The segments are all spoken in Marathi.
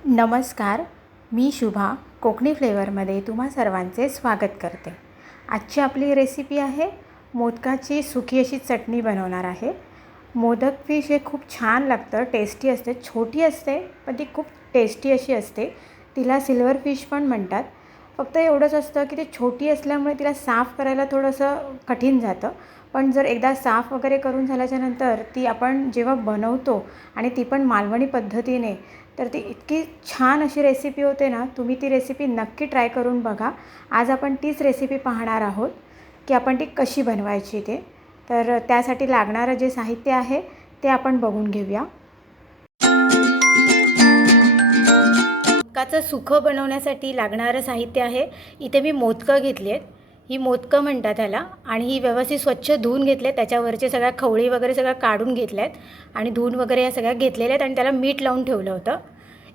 नमस्कार. मी शुभा कोकणी फ्लेवरमध्ये तुम्हा सर्वांचे स्वागत करते. आजची आपली रेसिपी आहे मोदकाची सुकी अशी चटणी बनवणार आहे. मोदक फिश हे खूप छान लागतं, टेस्टी असते. छोटी असते पण ती खूप टेस्टी अशी असते. तिला सिल्वर फिश पण म्हणतात. फक्त एवढंच असतं की ती छोटी असल्यामुळे तिला साफ करायला थोडंसं कठीण जातं. पण जर एकदा साफ वगैरे करून झाल्याच्यानंतर ती आपण जेव्हा बनवतो आणि ती पण मालवणी पद्धतीने, तर ती इतकी छान अशी रेसिपी होते ना. तुम्ही ती रेसिपी नक्की ट्राय करून बघा. आज आपण तीच रेसिपी पाहणार आहोत की आपण ती कशी बनवायची ते. तर त्यासाठी लागणारं जे साहित्य आहे ते आपण बघून घेऊया. मोदकाचं सुखं बनवण्यासाठी लागणारं साहित्य आहे. इथे मी मोदकं घेतली आहेत. ही मोदकं म्हणतात त्याला. आणि ही व्यवस्थित स्वच्छ धुवून घेतले. त्याच्यावरचे सगळ्या खवळी वगैरे सगळं काढून घेतल्या आहेत आणि धुवून वगैरे या सगळ्या घेतलेल्या आहेत आणि त्याला मीठ लावून ठेवलं होतं.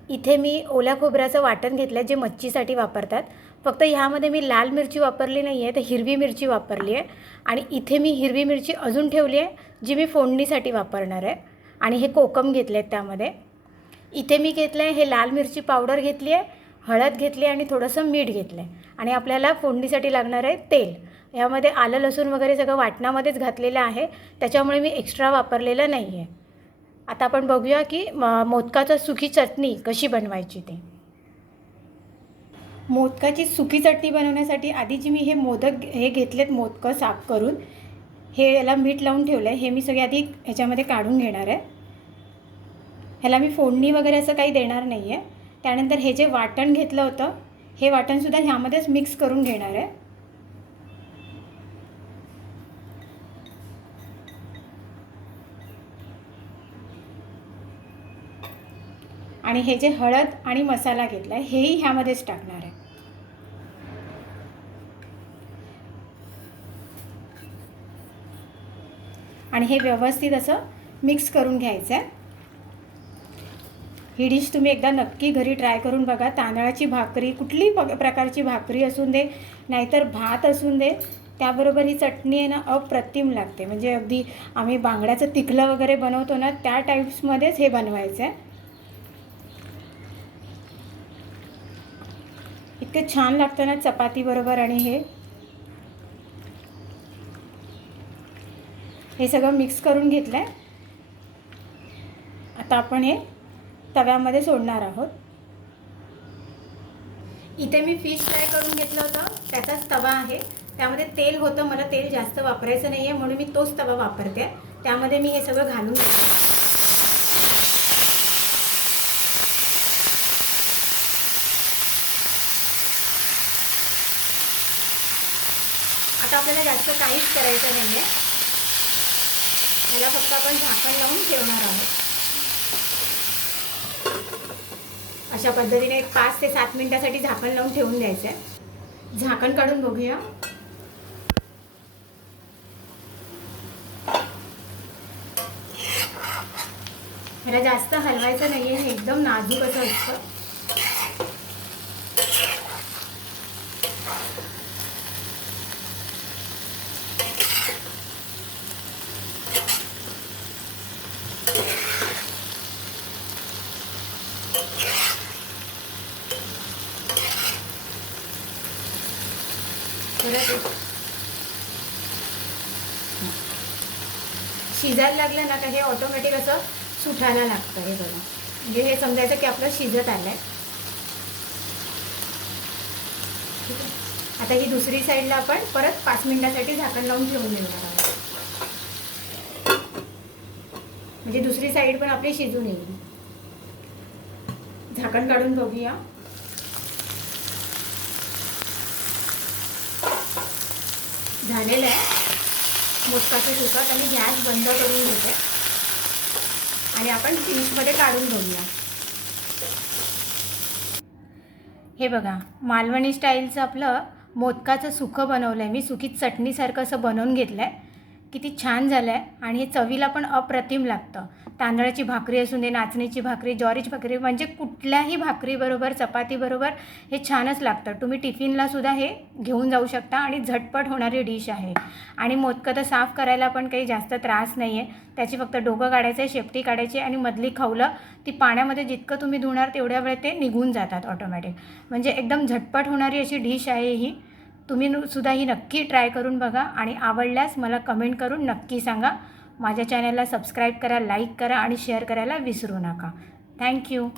इथे मी ओल्या खोबऱ्याचं वाटण घेतलं आहे, जे मच्छीसाठी वापरतात. फक्त ह्यामध्ये मी लाल मिरची वापरली नाही आहे, तर हिरवी मिरची वापरली आहे. आणि इथे मी हिरवी मिरची अजून ठेवली आहे, जी मी फोडणीसाठी वापरणार आहे. आणि हे कोकम घेतले आहेत त्यामध्ये. इथे मी घेतलं आहे हे लाल मिरची पावडर घेतली आहे, हळद घेतली आणि थोडंसं मीठ घेतलं आहे. आणि आपल्याला फोडणीसाठी लागणार आहे तेल. यामध्ये आलं लसूण वगैरे सगळं वाटणामध्येच घातलेलं आहे, त्याच्यामुळे मी एक्स्ट्रा वापरलेलं नाही आहे. आता आपण बघूया की मोदकाची सुकी चटणी कशी बनवायची ते. मोदकाची सुकी चटणी बनवण्यासाठी आधी जी मी हे मोदक घेतलेत मोदकं साफ करून, हे याला मीठ लावून ठेवलं आहे. हे मी सगळे आधी ह्याच्यामध्ये काढून घेणार आहे. ह्याला मी फोडणी वगैरे असं काही देणार नाही आहे. त्यानंतर हे जे वाटण घेतलं होतं, हे वाटणसुद्धा ह्यामध्येच मिक्स करून घेणार आहे. आणि हे जे हळद आणि मसाला घेतला आहे, हेही ह्यामध्येच टाकणार आहे. आणि हे व्यवस्थित असं मिक्स करून घ्यायचं आहे. ही डिश तुम्ही एकदा नक्की घरी ट्राय करून बघा. तांदळाची भाकरी, कुठलीही प्रकारची भाकरी असून दे, नाहीतर भात असून दे, त्याबरोबर ही चटणी आहे ना अप्रतिम लागते. म्हणजे अगदी आम्ही बांगड्याचं तिखलं वगैरे बनवतो ना, त्या टाईप्समध्येच हे बनवायचं आहे. इतके छान लागतं ना चपातीबरोबर. आणि हे सगळं मिक्स करून घेतलं आहे. आता आपण हे तव्यामध्ये सोडणार आहोत. इथे मी फिश फ्राय करून घेतलं होतं, त्याचाच तवा आहे. त्यामध्ये तेल होतं, मला तेल जास्त वापरायचं नाही आहे म्हणून मी तोच तवा वापरते. त्यामध्ये मी हे सगळं घालून घेते. आता आपल्याला जास्त काहीच करायचं नाही आहे. त्याला फक्त आपण झाकण लावून ठेवणार आहोत. अशा पद्धतीने 5 ते 7 मिनिटासाठी झाकण लावून ठेवून द्यायचं आहे. झाकण काढून बघूया. मला जास्त हलवायचं नाही आहे, हे एकदम नाजूक असं असतं. शिजायला लागलं ना का हे ऑटोमॅटिक असं सुटायला लागतं. हे बघा, म्हणजे हे समजायचं की आपलं शिजत आलं आहे. ठीक आहे. आता ही दुसरी साईडला आपण परत 5 मिनिटासाठी झाकण लावून ठेवून देणार आहोत, म्हणजे दुसरी साईड पण आपली शिजून येईल. झाकण काढून बघूया. झालेलं आहे मोदकाचं सुकं. आता मी गॅस बंद करून घेते आणि आपण डिशमध्ये काढून घेऊया. हे बघा, मालवणी स्टाईलचं आपलं मोदकाचं सुकं बनवलं आहे मी. सुकी चटणीसारखं असं बनवून घेतलं आहे. किती छान झालं आहे आणि हे चवीला पण अप्रतिम लागतं. तांदळाची भाकरी असू दे, नाचणीची भाकरी, ज्वारीची भाकरी, म्हणजे कुठल्याही भाकरीबरोबर, चपातीबरोबर हे छानच लागतं. तुम्ही टिफिनलासुद्धा हे घेऊन जाऊ शकता आणि झटपट होणारी डिश आहे. आणि मोदकं तर साफ करायला पण काही जास्त त्रास नाही आहे. त्याची फक्त डोकं काढायचं आहे, शेपटी काढायची आणि मधली खवलं ती पाण्यामध्ये जितकं तुम्ही धुणार तेवढ्या वेळ ते निघून जातात ऑटोमॅटिक. म्हणजे एकदम झटपट होणारी अशी डिश आहे ही. तुम्ही सुद्धा ही नक्की ट्राय करून बघा आणि आवडल्यास मला कमेंट करून नक्की सांगा. माझ्या चॅनलला सबस्क्राईब करा, लाईक करा आणि शेअर करायला विसरू नका. थँक्यू.